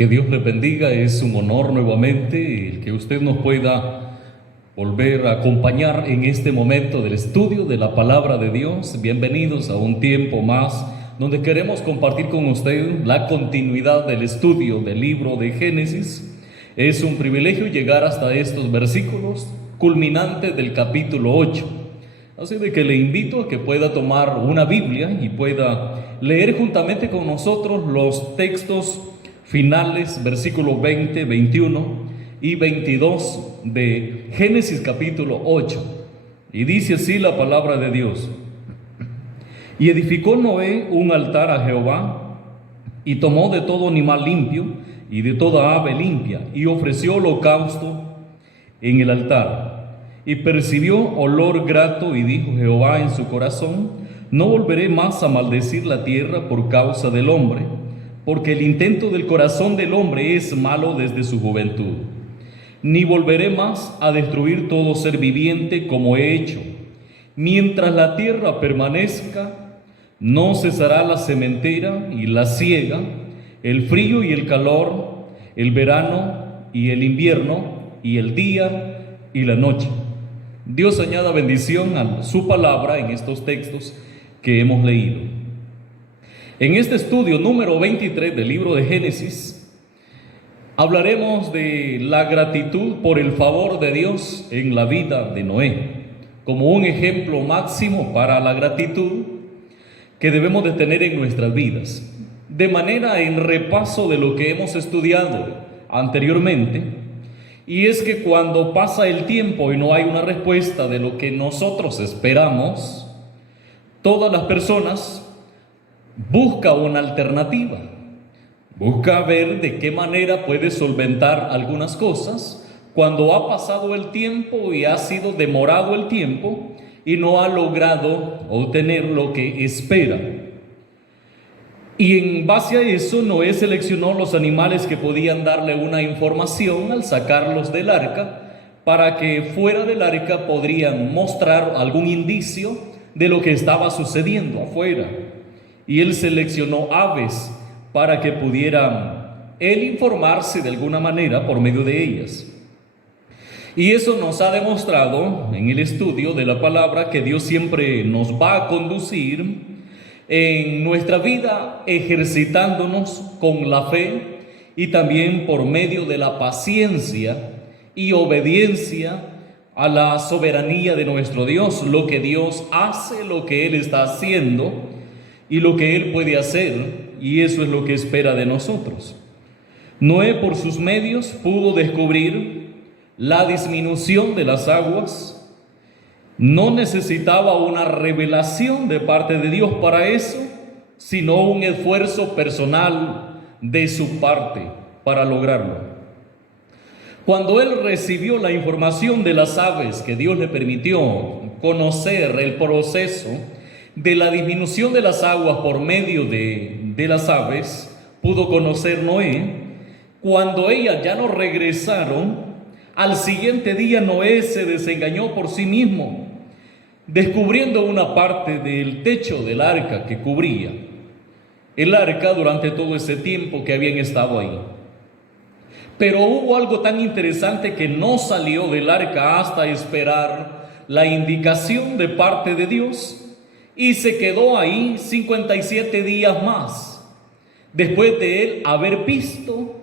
Que Dios le bendiga, es un honor nuevamente el que usted nos pueda volver a acompañar en este momento del estudio de la palabra de Dios. Bienvenidos a un tiempo más donde queremos compartir con usted la continuidad del estudio del libro de Génesis. Es un privilegio llegar hasta estos versículos culminantes del capítulo 8. Así de que le invito a que pueda tomar una Biblia y pueda leer juntamente con nosotros los textos finales, versículos 20, 21 y 22 de Génesis capítulo 8. Y dice así la palabra de Dios: Y edificó Noé un altar a Jehová, y tomó de todo animal limpio y de toda ave limpia, y ofreció holocausto en el altar. Y percibió olor grato, y dijo Jehová en su corazón: No volveré más a maldecir la tierra por causa del hombre, porque el intento del corazón del hombre es malo desde su juventud. Ni volveré más a destruir todo ser viviente como he hecho. Mientras la tierra permanezca, no cesará la sementera y la siega, el frío y el calor, el verano y el invierno, y el día y la noche. Dios añada bendición a su palabra en estos textos que hemos leído. En este estudio número 23 del libro de Génesis, hablaremos de la gratitud por el favor de Dios en la vida de Noé, como un ejemplo máximo para la gratitud que debemos de tener en nuestras vidas. De manera en repaso de lo que hemos estudiado anteriormente, y es que cuando pasa el tiempo y no hay una respuesta de lo que nosotros esperamos, todas las personas busca una alternativa, busca ver de qué manera puede solventar algunas cosas cuando ha pasado el tiempo y ha sido demorado el tiempo y no ha logrado obtener lo que espera. Y en base a eso, Noé seleccionó los animales que podían darle una información al sacarlos del arca, para que fuera del arca podrían mostrar algún indicio de lo que estaba sucediendo afuera. Y él seleccionó aves para que pudieran él informarse de alguna manera por medio de ellas. Y eso nos ha demostrado en el estudio de la palabra que Dios siempre nos va a conducir en nuestra vida ejercitándonos con la fe y también por medio de la paciencia y obediencia a la soberanía de nuestro Dios. Lo que Dios hace, lo que Él está haciendo y lo que Él puede hacer, y eso es lo que espera de nosotros. Noé, por sus medios, pudo descubrir la disminución de las aguas. No necesitaba una revelación de parte de Dios para eso, sino un esfuerzo personal de su parte para lograrlo. Cuando él recibió la información de las aves, que Dios le permitió conocer el proceso de la disminución de las aguas por medio de las aves, pudo conocer Noé. Cuando ellas ya no regresaron, al siguiente día Noé se desengañó por sí mismo, descubriendo una parte del techo del arca que cubría el arca durante todo ese tiempo que habían estado ahí. Pero hubo algo tan interesante que no salió del arca hasta esperar la indicación de parte de Dios, y se quedó ahí 57 días más, después de él haber visto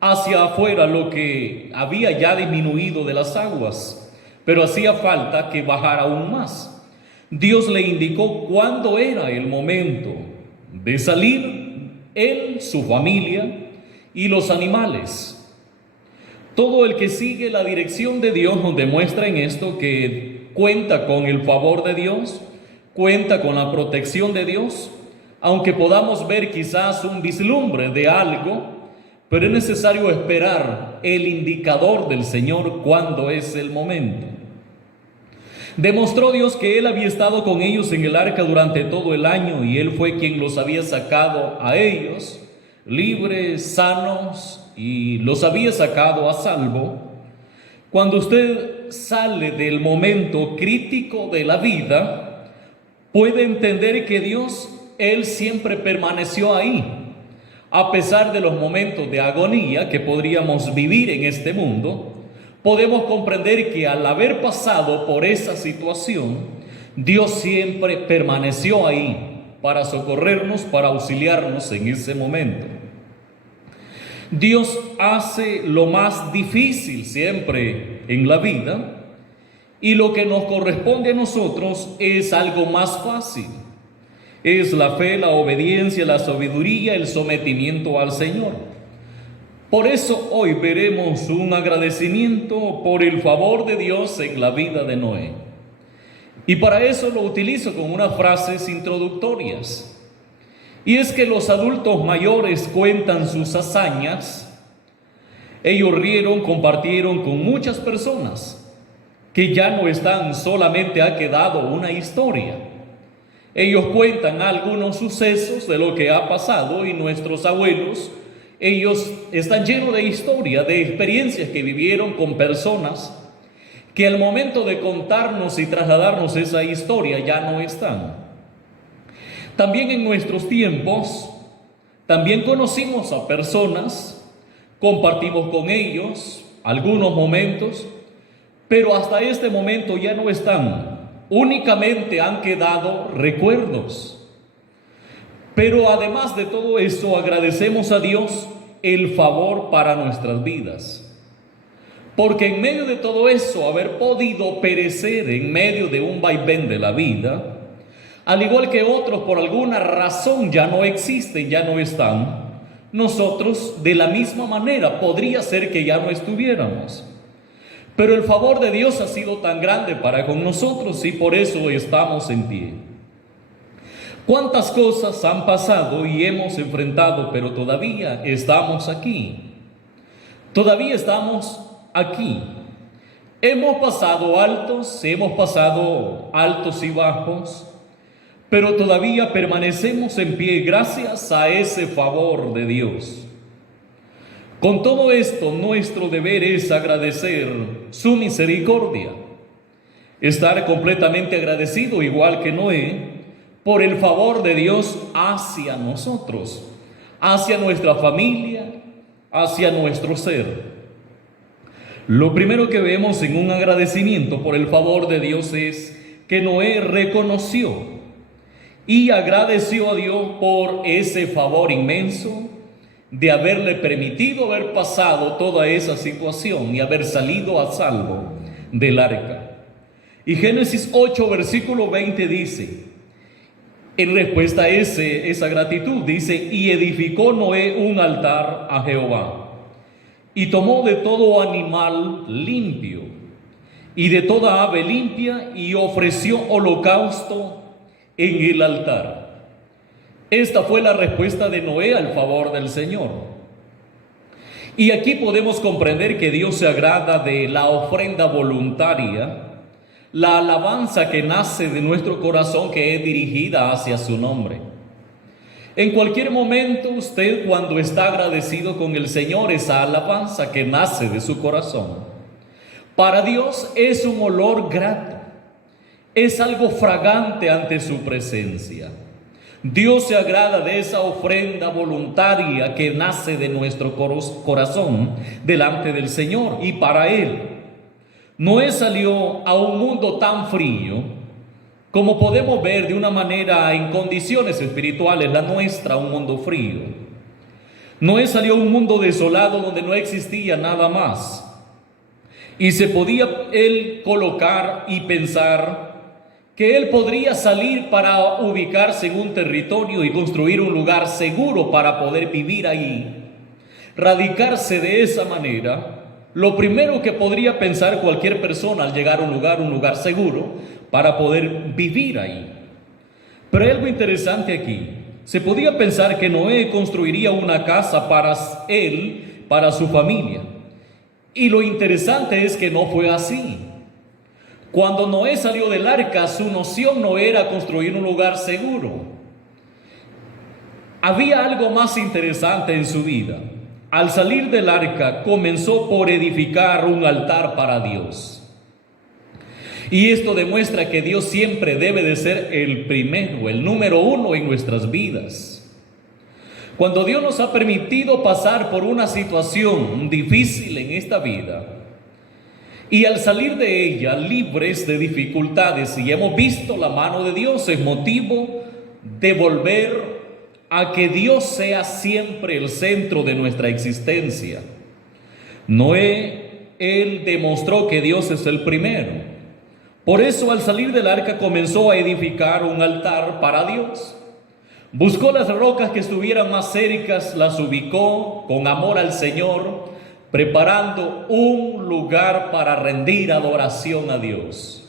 hacia afuera lo que había ya disminuido de las aguas, pero hacía falta que bajara aún más. Dios le indicó cuándo era el momento de salir, él, su familia y los animales. Todo el que sigue la dirección de Dios nos demuestra en esto que cuenta con el favor de Dios, cuenta con la protección de Dios, aunque podamos ver quizás un vislumbre de algo, pero es necesario esperar el indicador del Señor cuando es el momento. Demostró Dios que Él había estado con ellos en el arca durante todo el año, y Él fue quien los había sacado a ellos libres, sanos, y los había sacado a salvo. Cuando usted sale del momento crítico de la vida, puede entender que Dios, Él siempre permaneció ahí. A pesar de los momentos de agonía que podríamos vivir en este mundo, podemos comprender que al haber pasado por esa situación, Dios siempre permaneció ahí para socorrernos, para auxiliarnos en ese momento. Dios hace lo más difícil siempre en la vida, y lo que nos corresponde a nosotros es algo más fácil. Es la fe, la obediencia, la sabiduría, el sometimiento al Señor. Por eso hoy veremos un agradecimiento por el favor de Dios en la vida de Noé. Y para eso lo utilizo con unas frases introductorias. Y es que los adultos mayores cuentan sus hazañas. Ellos rieron, compartieron con muchas personas que ya no están, solamente ha quedado una historia. Ellos cuentan algunos sucesos de lo que ha pasado, y nuestros abuelos, ellos están llenos de historia, de experiencias que vivieron con personas que al momento de contarnos y trasladarnos esa historia ya no están. También en nuestros tiempos, también conocimos a personas, compartimos con ellos algunos momentos, pero hasta este momento ya no están. Únicamente han quedado recuerdos. Pero además de todo eso, agradecemos a Dios el favor para nuestras vidas. Porque en medio de todo eso, haber podido perecer en medio de un vaivén de la vida, al igual que otros por alguna razón ya no existen, ya no están, nosotros de la misma manera podría ser que ya no estuviéramos. Pero el favor de Dios ha sido tan grande para con nosotros, y por eso estamos en pie. ¿Cuántas cosas han pasado y hemos enfrentado, pero todavía estamos aquí? Todavía estamos aquí. Hemos pasado altos y bajos, pero todavía permanecemos en pie gracias a ese favor de Dios. Con todo esto, nuestro deber es agradecer su misericordia, estar completamente agradecido, igual que Noé, por el favor de Dios hacia nosotros, hacia nuestra familia, hacia nuestro ser. Lo primero que vemos en un agradecimiento por el favor de Dios es que Noé reconoció y agradeció a Dios por ese favor inmenso de haberle permitido haber pasado toda esa situación y haber salido a salvo del arca. Y Génesis 8, versículo 20 dice, en respuesta a esa gratitud, dice: y edificó Noé un altar a Jehová, y tomó de todo animal limpio y de toda ave limpia, y ofreció holocausto en el altar. Esta fue la respuesta de Noé al favor del Señor. Y aquí podemos comprender que Dios se agrada de la ofrenda voluntaria, la alabanza que nace de nuestro corazón, que es dirigida hacia su nombre. En cualquier momento, usted, cuando está agradecido con el Señor, esa alabanza que nace de su corazón, para Dios es un olor grato, es algo fragante ante su presencia. Dios se agrada de esa ofrenda voluntaria que nace de nuestro corazón delante del Señor y para Él. Noé salió a un mundo tan frío, como podemos ver de una manera en condiciones espirituales, la nuestra, un mundo frío. Noé salió a un mundo desolado donde no existía nada más. Y se podía él colocar y pensar que él podría salir para ubicarse en un territorio y construir un lugar seguro para poder vivir ahí, radicarse de esa manera. Lo primero que podría pensar cualquier persona al llegar a un lugar seguro para poder vivir ahí. Pero hay algo interesante aquí. Se podía pensar que Noé construiría una casa para él, para su familia. Y lo interesante es que no fue así. Cuando Noé salió del arca, su noción no era construir un lugar seguro. Había algo más interesante en su vida. Al salir del arca, comenzó por edificar un altar para Dios. Y esto demuestra que Dios siempre debe de ser el primero, el número uno en nuestras vidas. Cuando Dios nos ha permitido pasar por una situación difícil en esta vida, y al salir de ella libres de dificultades, y hemos visto la mano de Dios, es motivo de volver a que Dios sea siempre el centro de nuestra existencia. Noé, él demostró que Dios es el primero. Por eso, al salir del arca, comenzó a edificar un altar para Dios. Buscó las rocas que estuvieran más cercas, las ubicó con amor al Señor, preparando un lugar para rendir adoración a Dios.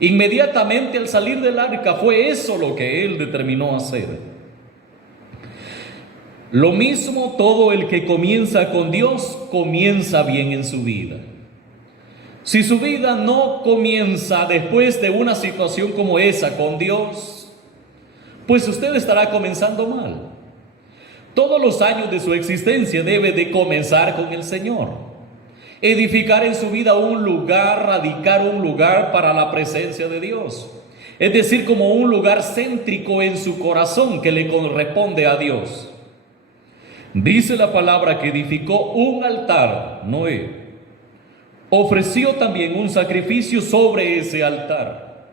Inmediatamente al salir del arca fue eso lo que él determinó hacer. Lo mismo, todo el que comienza con Dios comienza bien en su vida. Si su vida no comienza después de una situación como esa con Dios, pues usted estará comenzando mal. Todos los años de su existencia debe de comenzar con el Señor. Edificar en su vida un lugar, radicar un lugar para la presencia de Dios. Es decir, como un lugar céntrico en su corazón que le corresponde a Dios. Dice la palabra que edificó un altar, Noé. Ofreció también un sacrificio sobre ese altar.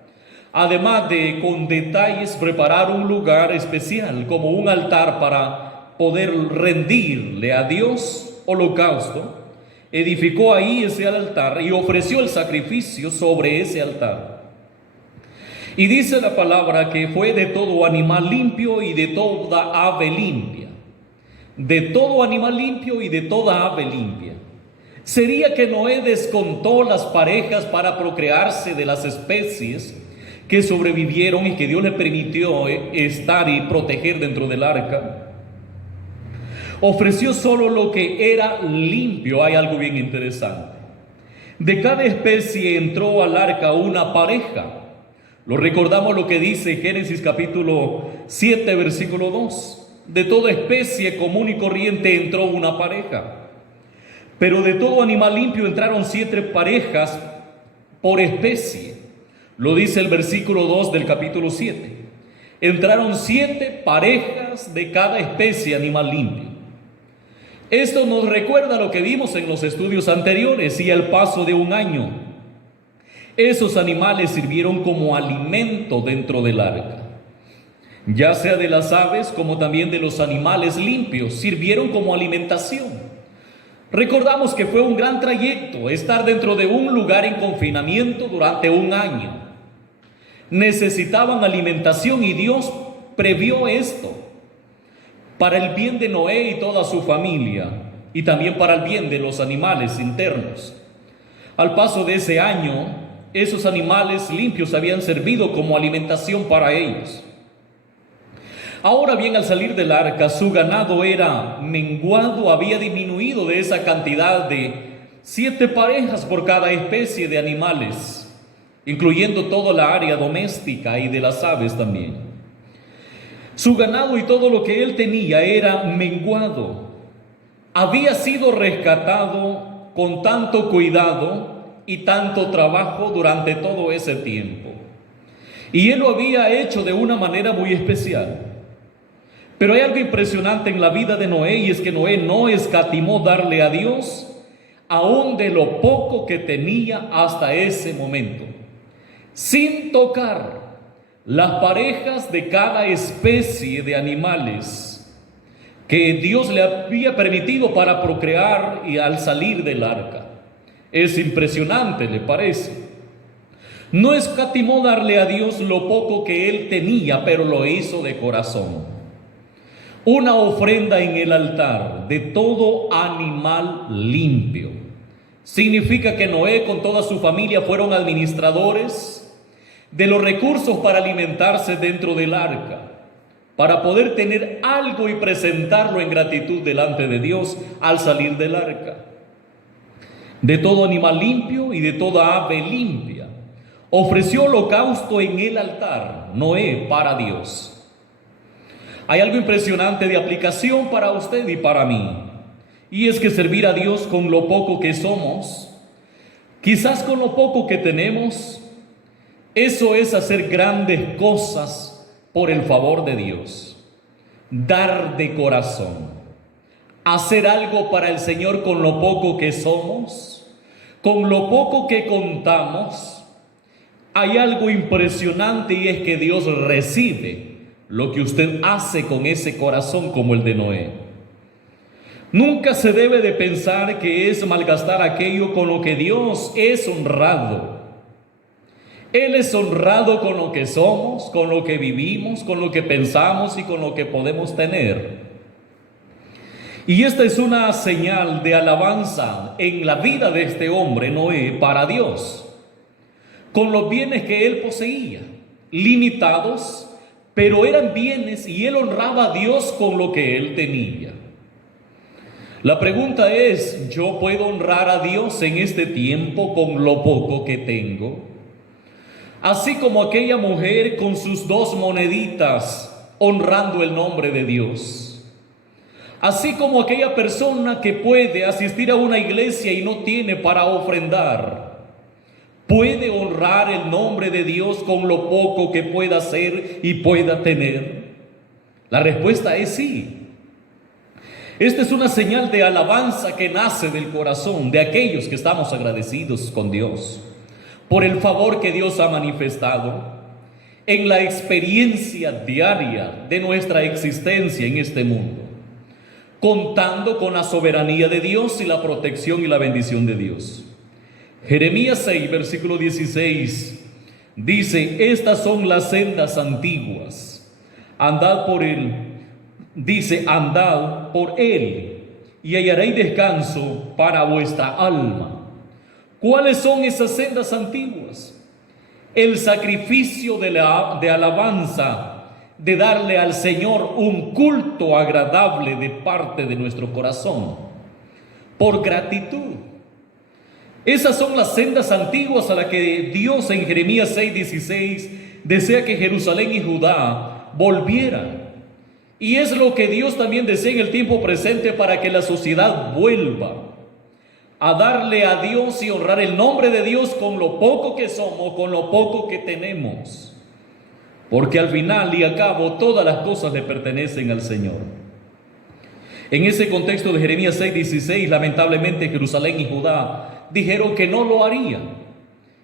Además de con detalles preparar un lugar especial como un altar para poder rendirle a Dios holocausto, edificó ahí ese altar y ofreció el sacrificio sobre ese altar. Y dice la palabra que fue de todo animal limpio y de toda ave limpia. De todo animal limpio y de toda ave limpia. Sería que Noé descontó las parejas para procrearse de las especies que sobrevivieron y que Dios le permitió estar y proteger dentro del arca. Ofreció solo lo que era limpio. Hay algo bien interesante. De cada especie entró al arca una pareja. Lo recordamos lo que dice Génesis capítulo 7, versículo 2. De toda especie común y corriente entró una pareja. Pero de todo animal limpio entraron 7 parejas por especie. Lo dice el versículo 2 del capítulo 7. Entraron 7 parejas de cada especie animal limpio. Esto nos recuerda lo que vimos en los estudios anteriores y al paso de un año. Esos animales sirvieron como alimento dentro del arca. Ya sea de las aves como también de los animales limpios, sirvieron como alimentación. Recordamos que fue un gran trayecto estar dentro de un lugar en confinamiento durante un año. Necesitaban alimentación y Dios previó esto para el bien de Noé y toda su familia y también para el bien de los animales internos. Al paso de ese año, esos animales limpios habían servido como alimentación para ellos. Ahora bien, al salir del arca, su ganado era menguado, había disminuido de esa cantidad de 7 parejas por cada especie de animales, incluyendo toda la área doméstica y de las aves también. Su ganado y todo lo que él tenía era menguado. Había sido rescatado con tanto cuidado y tanto trabajo durante todo ese tiempo. Y él lo había hecho de una manera muy especial. Pero hay algo impresionante en la vida de Noé, y es que Noé no escatimó darle a Dios aún de lo poco que tenía hasta ese momento, sin tocar las parejas de cada especie de animales que Dios le había permitido para procrear y al salir del arca. Es impresionante, ¿le parece? No escatimó darle a Dios lo poco que él tenía, pero lo hizo de corazón. Una ofrenda en el altar de todo animal limpio. Significa que Noé con toda su familia fueron administradores de los recursos para alimentarse dentro del arca, para poder tener algo y presentarlo en gratitud delante de Dios al salir del arca. De todo animal limpio y de toda ave limpia. Ofreció holocausto en el altar, Noé, para Dios. Hay algo impresionante de aplicación para usted y para mí, y es que servir a Dios con lo poco que somos, quizás con lo poco que tenemos, eso es hacer grandes cosas por el favor de Dios. dar de corazón, hacer algo para el Señor con lo poco que somos, con lo poco que contamos. Hay algo impresionante y es que Dios recibe lo que usted hace con ese corazón como el de Noé. Nunca se debe de pensar que es malgastar aquello con lo que Dios es honrado. Él es honrado con lo que somos, con lo que vivimos, con lo que pensamos y con lo que podemos tener. Y esta es una señal de alabanza en la vida de este hombre, Noé, para Dios, con los bienes que él poseía, limitados, pero eran bienes y él honraba a Dios con lo que él tenía. La pregunta es, ¿yo puedo honrar a Dios en este tiempo con lo poco que tengo? Así como aquella mujer con sus 2 moneditas honrando el nombre de Dios. Así como aquella persona que puede asistir a una iglesia y no tiene para ofrendar. ¿Puede honrar el nombre de Dios con lo poco que pueda hacer y pueda tener? La respuesta es sí. Esta es una señal de alabanza que nace del corazón de aquellos que estamos agradecidos con Dios por el favor que Dios ha manifestado en la experiencia diaria de nuestra existencia en este mundo, contando con la soberanía de Dios y la protección y la bendición de Dios. Jeremías 6, versículo 16, dice: estas son las sendas antiguas, andad por él. Dice: andad por él y hallaréis descanso para vuestra alma. ¿Cuáles son esas sendas antiguas? El sacrificio de alabanza, de darle al Señor un culto agradable de parte de nuestro corazón, por gratitud. Esas son las sendas antiguas a las que Dios en Jeremías 6:16 desea que Jerusalén y Judá volvieran. Y es lo que Dios también desea en el tiempo presente para que la sociedad vuelva a darle a Dios y honrar el nombre de Dios con lo poco que somos, con lo poco que tenemos. Porque al final y a cabo todas las cosas le pertenecen al Señor. En ese contexto de Jeremías 6:16, lamentablemente Jerusalén y Judá dijeron que no lo harían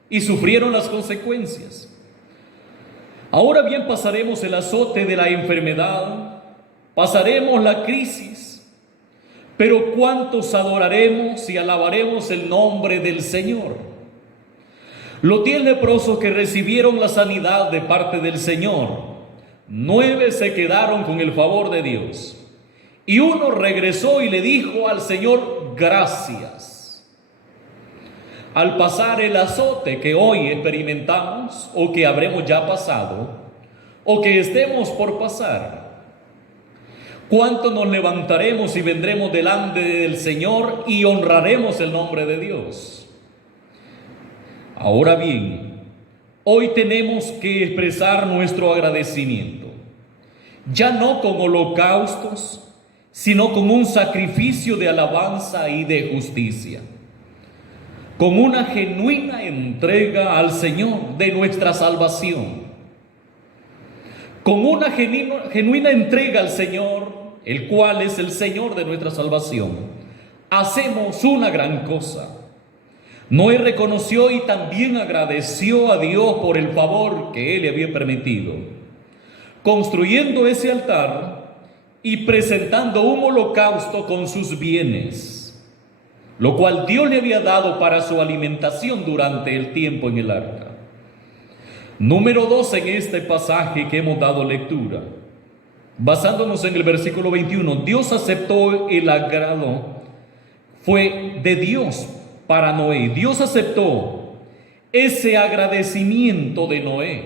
y sufrieron las consecuencias. Ahora bien, pasaremos el azote de la enfermedad, pasaremos la crisis, pero ¿cuántos adoraremos y alabaremos el nombre del Señor? Los 10 leprosos que recibieron la sanidad de parte del Señor, 9 se quedaron con el favor de Dios y uno regresó y le dijo al Señor: gracias. Al pasar el azote que hoy experimentamos, o que habremos ya pasado, o que estemos por pasar, ¿cuánto nos levantaremos y vendremos delante del Señor y honraremos el nombre de Dios? Ahora bien, hoy tenemos que expresar nuestro agradecimiento, ya no con holocaustos, sino con un sacrificio de alabanza y de justicia, con una genuina entrega al Señor de nuestra salvación, con una genuina entrega al Señor, el cual es el Señor de nuestra salvación, hacemos una gran cosa. Noé reconoció y también agradeció a Dios por el favor que Él le había permitido, construyendo ese altar y presentando un holocausto con sus bienes, lo cual Dios le había dado para su alimentación durante el tiempo en el arca. Número 2 en este pasaje que hemos dado lectura, basándonos en el versículo 21, Dios aceptó el agrado, fue de Dios para Noé. Dios aceptó ese agradecimiento de Noé.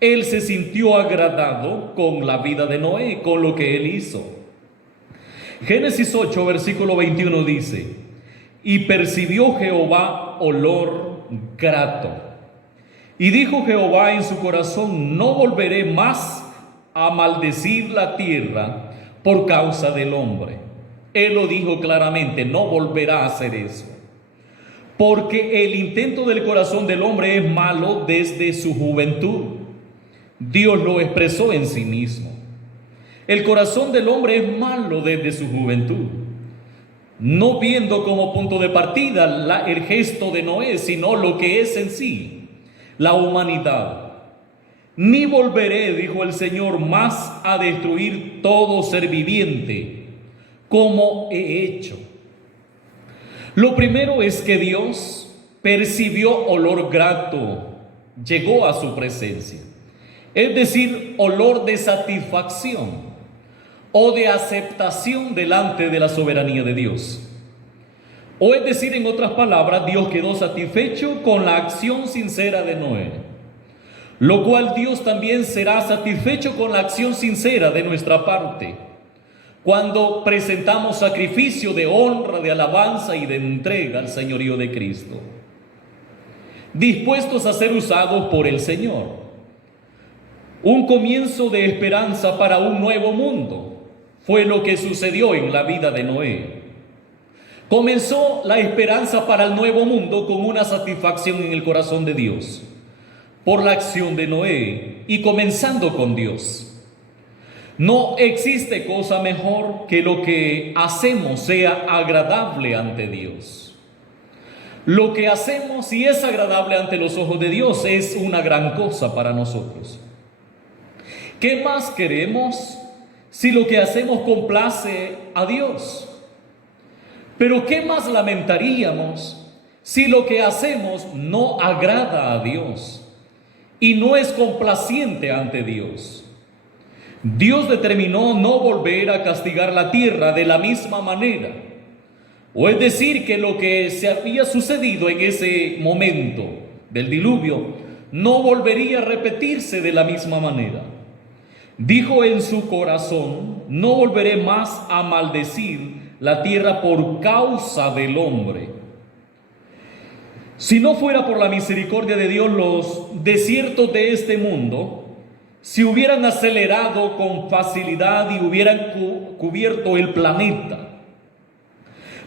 Él se sintió agradado con la vida de Noé, con lo que él hizo. Génesis 8, versículo 21 dice: y percibió Jehová olor grato. Y dijo Jehová en su corazón: no volveré más a maldecir la tierra por causa del hombre. Él lo dijo claramente, no volverá a hacer eso. Porque el intento del corazón del hombre es malo desde su juventud. Dios lo expresó en sí mismo. El corazón del hombre es malo desde su juventud, no viendo como punto de partida el gesto de Noé, sino lo que es en sí, la humanidad. Ni volveré, dijo el Señor, más a destruir todo ser viviente, como he hecho. Lo primero es que Dios percibió olor grato, llegó a su presencia, es decir, olor de satisfacción o de aceptación delante de la soberanía de Dios. O es decir, en otras palabras, Dios quedó satisfecho con la acción sincera de Noé, lo cual Dios también será satisfecho con la acción sincera de nuestra parte, cuando presentamos sacrificio de honra, de alabanza y de entrega al señorío de Cristo, dispuestos a ser usados por el Señor. Un comienzo de esperanza para un nuevo mundo fue lo que sucedió en la vida de Noé. Comenzó la esperanza para el nuevo mundo con una satisfacción en el corazón de Dios por la acción de Noé y comenzando con Dios. No existe cosa mejor que lo que hacemos sea agradable ante Dios. Lo que hacemos, si es agradable ante los ojos de Dios, es una gran cosa para nosotros. ¿Qué más queremos si lo que hacemos complace a Dios? Pero ¿qué más lamentaríamos si lo que hacemos no agrada a Dios y no es complaciente ante Dios? Dios determinó no volver a castigar la tierra de la misma manera. O es decir, que lo que se había sucedido en ese momento del diluvio no volvería a repetirse de la misma manera. Dijo en su corazón: no volveré más a maldecir la tierra por causa del hombre. Si no fuera por la misericordia de Dios, los desiertos de este mundo se hubieran acelerado con facilidad y hubieran cubierto el planeta.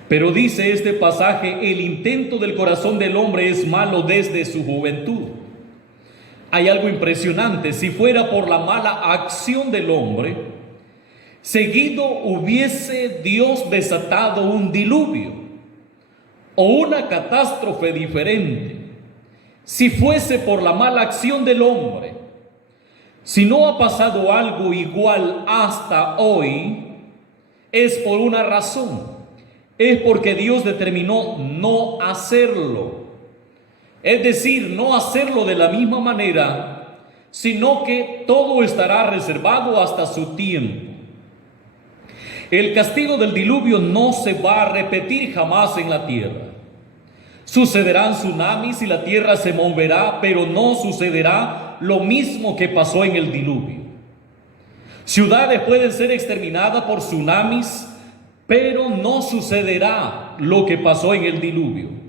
Pero dice este pasaje: el intento del corazón del hombre es malo desde su juventud. Hay algo impresionante. Si fuera por la mala acción del hombre, seguido hubiese Dios desatado un diluvio o una catástrofe diferente. Si fuese por la mala acción del hombre, si no ha pasado algo igual hasta hoy, es por una razón. Es porque Dios determinó no hacerlo. Es decir, no hacerlo de la misma manera, sino que todo estará reservado hasta su tiempo. El castigo del diluvio no se va a repetir jamás en la tierra. Sucederán tsunamis y la tierra se moverá, pero no sucederá lo mismo que pasó en el diluvio. Ciudades pueden ser exterminadas por tsunamis, pero no sucederá lo que pasó en el diluvio.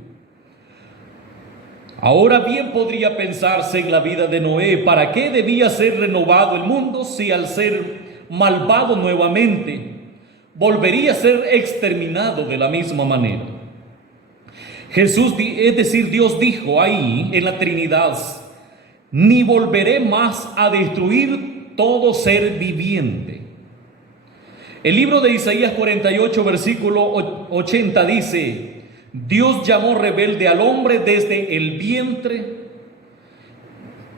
Ahora bien, podría pensarse en la vida de Noé: ¿para qué debía ser renovado el mundo si al ser malvado nuevamente volvería a ser exterminado de la misma manera? Jesús, es decir, Dios dijo ahí en la Trinidad: ni volveré más a destruir todo ser viviente. El libro de Isaías 48, versículo 80 dice: Dios llamó rebelde al hombre desde el vientre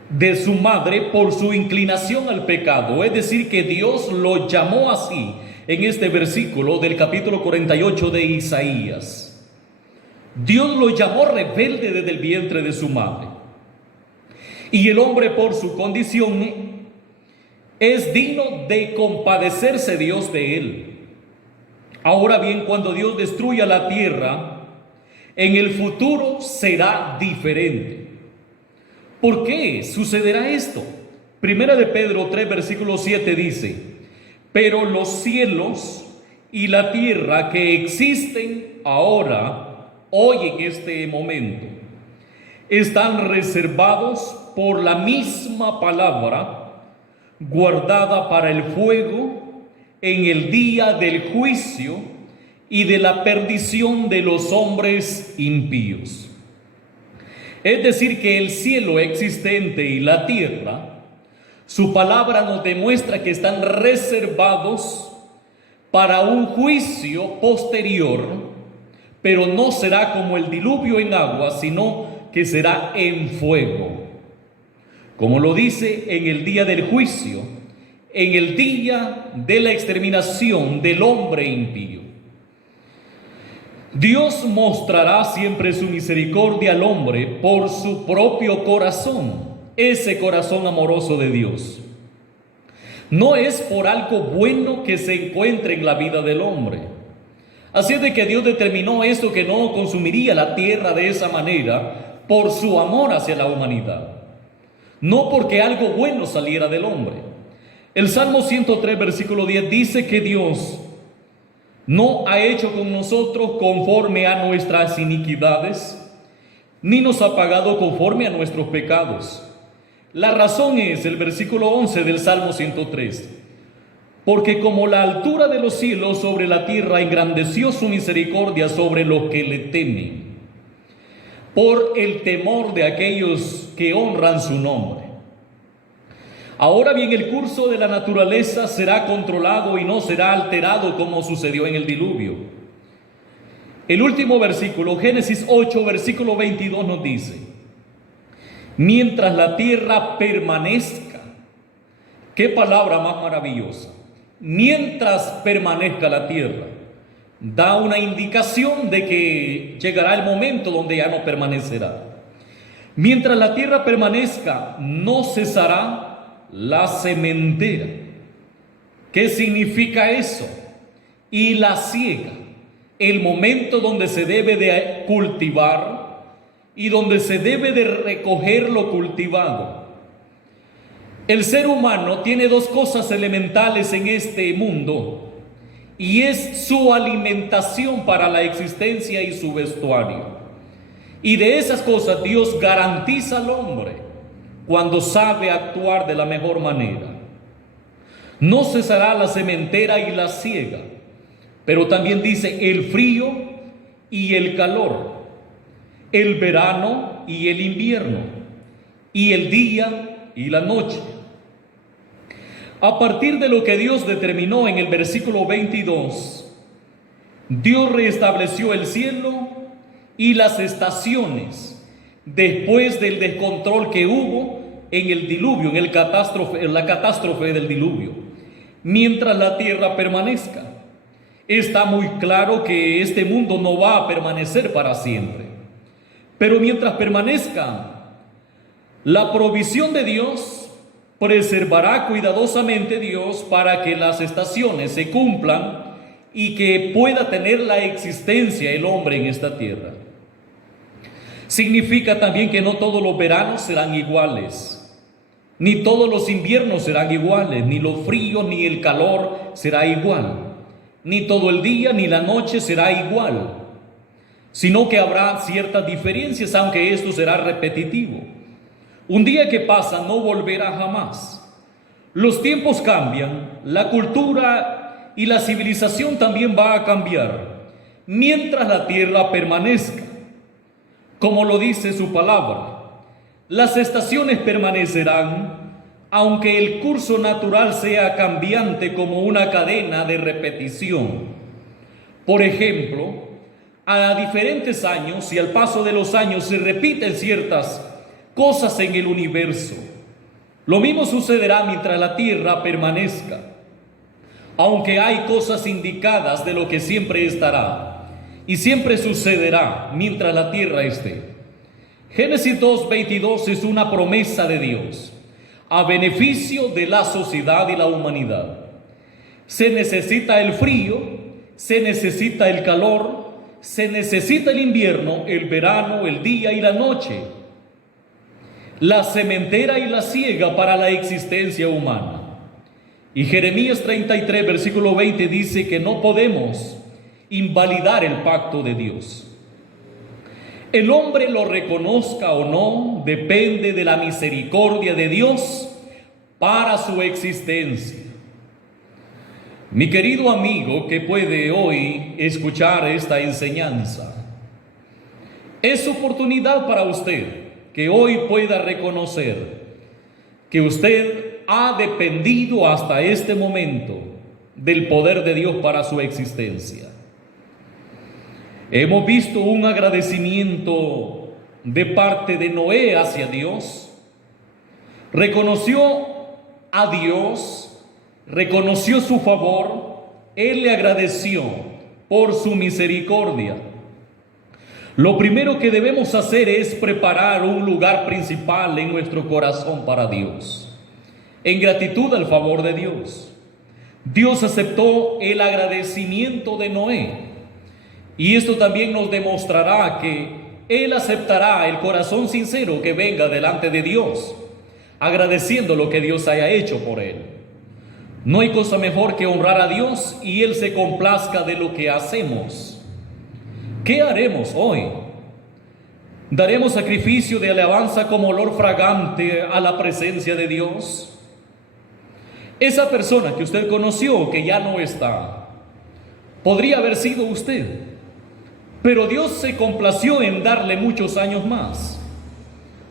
de su madre por su inclinación al pecado. Es decir, que Dios lo llamó así en este versículo del capítulo 48 de Isaías. Dios lo llamó rebelde desde el vientre de su madre. Y el hombre, por su condición, es digno de compadecerse Dios de él. Ahora bien, cuando Dios destruya la tierra, en el futuro será diferente. ¿Por qué sucederá esto? Primera de Pedro 3, versículo 7 dice: pero los cielos y la tierra que existen ahora, hoy en este momento, están reservados por la misma palabra, guardada para el fuego en el día del juicio y de la perdición de los hombres impíos. Es decir, que el cielo existente y la tierra Su palabra nos demuestra que están reservados para un juicio posterior, pero no será como el diluvio en agua, sino que será en fuego. Como lo dice en el día del juicio, en el día de la exterminación del hombre impío. Dios mostrará siempre su misericordia al hombre por su propio corazón, ese corazón amoroso de Dios. No es por algo bueno que se encuentre en la vida del hombre. Así es de que Dios determinó esto, que no consumiría la tierra de esa manera por su amor hacia la humanidad, no porque algo bueno saliera del hombre. El Salmo 103, versículo 10 dice que Dios no ha hecho con nosotros conforme a nuestras iniquidades, ni nos ha pagado conforme a nuestros pecados. La razón es el versículo 11 del Salmo 103. Porque como la altura de los cielos sobre la tierra, engrandeció su misericordia sobre los que le temen, por el temor de aquellos que honran su nombre. Ahora bien, el curso de la naturaleza será controlado y no será alterado como sucedió en el diluvio. El último versículo, Génesis 8, versículo 22 nos dice: mientras la tierra permanezca. Qué palabra más maravillosa. Mientras permanezca la tierra, da una indicación de que llegará el momento donde ya no permanecerá. Mientras la tierra permanezca, no cesará la sementera. ¿Qué significa eso? Y la siega, el momento donde se debe de cultivar y donde se debe de recoger lo cultivado. El ser humano tiene dos cosas elementales en este mundo, y es su alimentación para la existencia y su vestuario. Y de esas cosas Dios garantiza al hombre cuando sabe actuar de la mejor manera. No cesará la sementera y la siega, pero también dice el frío y el calor, el verano y el invierno, y el día y la noche. A partir de lo que Dios determinó en el versículo 22, Dios restableció el cielo y las estaciones después del descontrol que hubo en el diluvio, en la catástrofe del diluvio. Mientras la tierra permanezca, está muy claro que este mundo no va a permanecer para siempre, pero mientras permanezca, la provisión de Dios preservará cuidadosamente Dios para que las estaciones se cumplan y que pueda tener la existencia el hombre en esta tierra. Significa también que no todos los veranos serán iguales, ni todos los inviernos serán iguales, ni lo frío ni el calor será igual, ni todo el día ni la noche será igual, sino que habrá ciertas diferencias, aunque esto será repetitivo. Un día que pasa no volverá jamás. Los tiempos cambian, la cultura y la civilización también va a cambiar, mientras la tierra permanezca. Como lo dice su palabra, las estaciones permanecerán, aunque el curso natural sea cambiante como una cadena de repetición. Por ejemplo, a diferentes años y al paso de los años se repiten ciertas cosas en el universo. Lo mismo sucederá mientras la tierra permanezca, aunque hay cosas indicadas de lo que siempre estará y siempre sucederá mientras la tierra esté. Génesis 2:22 es una promesa de Dios a beneficio de la sociedad y la humanidad. Se necesita el frío, se necesita el calor, se necesita el invierno, el verano, el día y la noche, la sementera y la siega para la existencia humana. Y Jeremías 33, versículo 20 dice que no podemos invalidar el pacto de Dios. El hombre lo reconozca o no depende de la misericordia de Dios para su existencia. Mi querido amigo que puede hoy escuchar esta enseñanza, es oportunidad para usted que hoy pueda reconocer que usted ha dependido hasta este momento del poder de Dios para su existencia. Hemos visto un agradecimiento de parte de Noé hacia Dios. Reconoció a Dios, reconoció su favor, él le agradeció por su misericordia. Lo primero que debemos hacer es preparar un lugar principal en nuestro corazón para Dios, en gratitud al favor de Dios. Dios aceptó el agradecimiento de Noé, y esto también nos demostrará que Él aceptará el corazón sincero que venga delante de Dios, agradeciendo lo que Dios haya hecho por él. No hay cosa mejor que honrar a Dios y Él se complazca de lo que hacemos. ¿Qué haremos hoy? ¿Daremos sacrificio de alabanza como olor fragante a la presencia de Dios? Esa persona que usted conoció, que ya no está, podría haber sido usted, pero Dios se complació en darle muchos años más.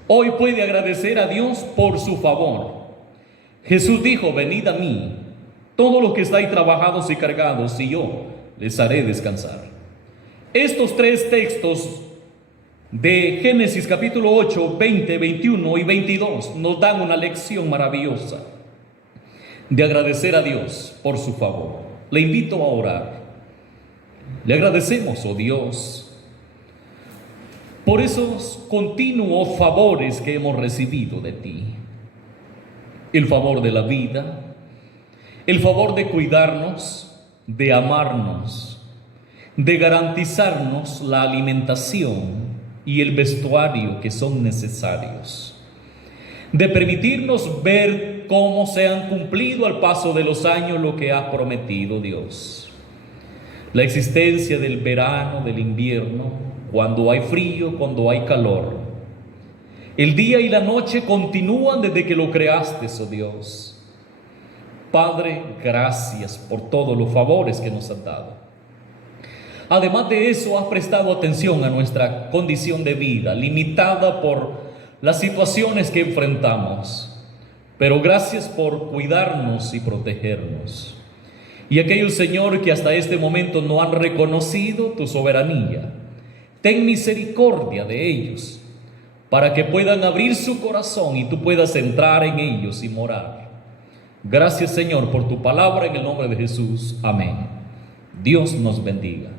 Hoy puede agradecer a Dios por su favor. Jesús dijo: venid a mí, todos los que estáis trabajados y cargados, y yo les haré descansar. Estos tres textos de Génesis capítulo 8, 20, 21 y 22 nos dan una lección maravillosa de agradecer a Dios por su favor. Le invito a orar. Le agradecemos, oh Dios, por esos continuos favores que hemos recibido de ti. El favor de la vida, el favor de cuidarnos, de amarnos, de garantizarnos la alimentación y el vestuario que son necesarios, de permitirnos ver cómo se han cumplido al paso de los años lo que ha prometido Dios. La existencia del verano, del invierno, cuando hay frío, cuando hay calor. El día y la noche continúan desde que lo creaste, oh Dios. Padre, gracias por todos los favores que nos has dado. Además de eso, has prestado atención a nuestra condición de vida, limitada por las situaciones que enfrentamos. Pero gracias por cuidarnos y protegernos. Y aquellos, Señor, que hasta este momento no han reconocido tu soberanía, ten misericordia de ellos, para que puedan abrir su corazón y tú puedas entrar en ellos y morar. Gracias, Señor, por tu palabra, en el nombre de Jesús. Amén. Dios nos bendiga.